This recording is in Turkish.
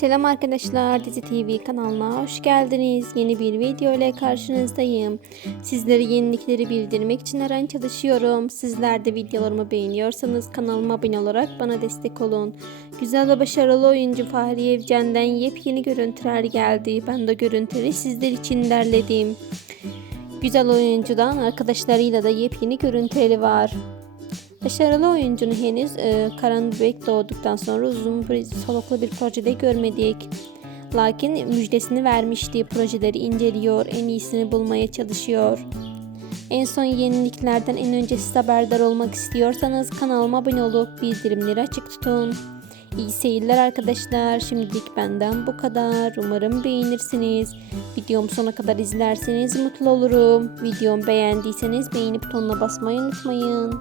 Selam arkadaşlar Dizi TV kanalına hoş geldiniz. Yeni bir video ile karşınızdayım. Sizlere yenilikleri bildirmek için her an çalışıyorum. Sizler de videolarımı beğeniyorsanız kanalıma abone olarak bana destek olun. Güzel ve başarılı oyuncu Fahriye Evcen'den yepyeni görüntüler geldi. Ben de görüntüleri sizler için derledim. Güzel oyuncudan arkadaşlarıyla da yepyeni görüntüleri var. Başarılı oyuncunu henüz e, Karan Bebek doğduktan sonra uzun bir soluklu bir projede görmedik. Lakin müjdesini vermişti. Projeleri inceliyor, en iyisini bulmaya çalışıyor. En son yeniliklerden en önce siz haberdar olmak istiyorsanız kanalıma abone olup bildirimleri açık tutun. İyi seyirler arkadaşlar. Şimdilik benden bu kadar. Umarım beğenirsiniz. Videomu sona kadar izlerseniz mutlu olurum. Videomu beğendiyseniz beğeni butonuna basmayı unutmayın.